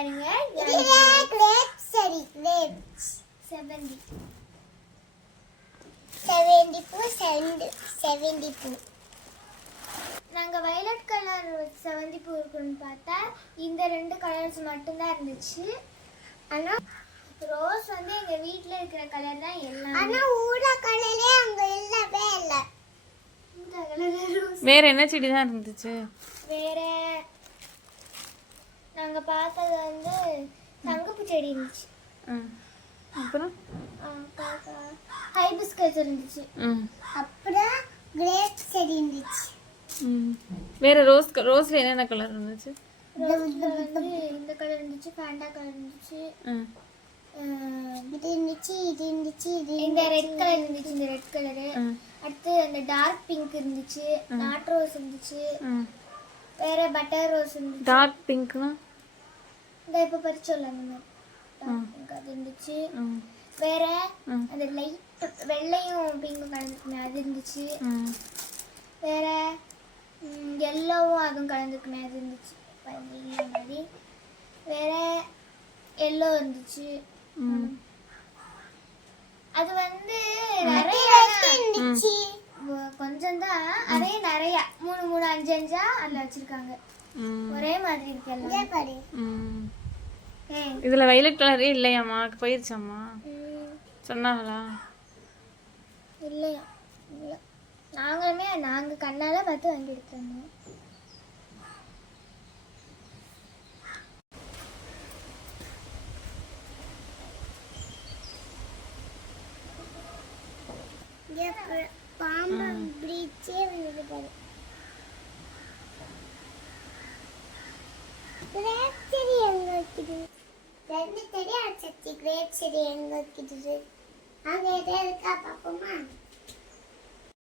பாருங்க. கிரேப்ஸ் சரி கிரேப்ஸ் செவந்தி பூ. நாங்க வயலட் கலர் செவந்தி பூ இருக்குன்னு பார்த்தா இந்த 2 கலர்ஸ் மட்டும்தான் இருந்துச்சு. ஆனா ரோஸ் வந்து எங்க வீட்ல இருக்கிற கலர் தான் எல்லாம். ஆனா ஊதா கலரே அங்க இல்லவே இல்ல. ஊதா கலர் ரோஸ். வேற என்ன செடி தான் இருந்துச்சு? வேற நாங்க பார்த்தது வந்து தங்கப்பூ செடி இருந்துச்சு. அப்புறம் ஹைபிஸ்கஸ் இருந்துச்சு. அப்புறம் கிரேப்ஸ் செடி இருந்துச்சு. வேற ரோஸ்ல என்னென்ன கலர் இருந்துச்சு? இந்த கலர் இருந்துச்சு, ஃபேண்டா கலர் இருந்துச்சு, இது இருந்துச்சு இந்த ரெட் கலர் இருந்துச்சு, இந்த ரெட் கலரு. அடுத்து அந்த டார்க் பிங்க் இருந்துச்சு, நாட் ரோஸ் இருந்துச்சு, வேற பட்டர் ரோஸ் இருந்துச்சு. டார்க் பிங்க்னா இந்த இப்ப பறிச்சோம்ல அந்த மாதிரி டார்க் பிங்க் அது இருந்துச்சு. வேற அந்த லைட் வெள்ளையும் பிங்க்கும் கலந்துருக்குமே அது இருந்துச்சு. வேற எல்லோவும் அதுவும் கலந்துருக்குமே அது இருந்துச்சு மாதிரி. வேற எல்லோ இருந்துச்சு. அது வந்து நிறைய இருந்துச்சு. கொஞ்சம் தான், அதே நிறைய 3 3 5 5 அதுல வச்சிருக்காங்க. ஒரே மாதிரி இருக்கு எல்லாம். இதுல வயலட் கலரே இல்லையாம்மா? போயிருச்சாம்மா? சொன்னாங்களா? இல்லையா? இல்லை, நாங்க கண்ணால பார்த்து வாங்கி எடுத்துருந்தோம். பாம்பு பிரீச்சே வந்து பாரு. கிரேப் செடி எங்க இருக்குது? 2 செடி அடிச்சாச்சு. கிரேப் செடி எங்க இருக்குது? அங்க எதாவது இருக்கா பாப்போமா?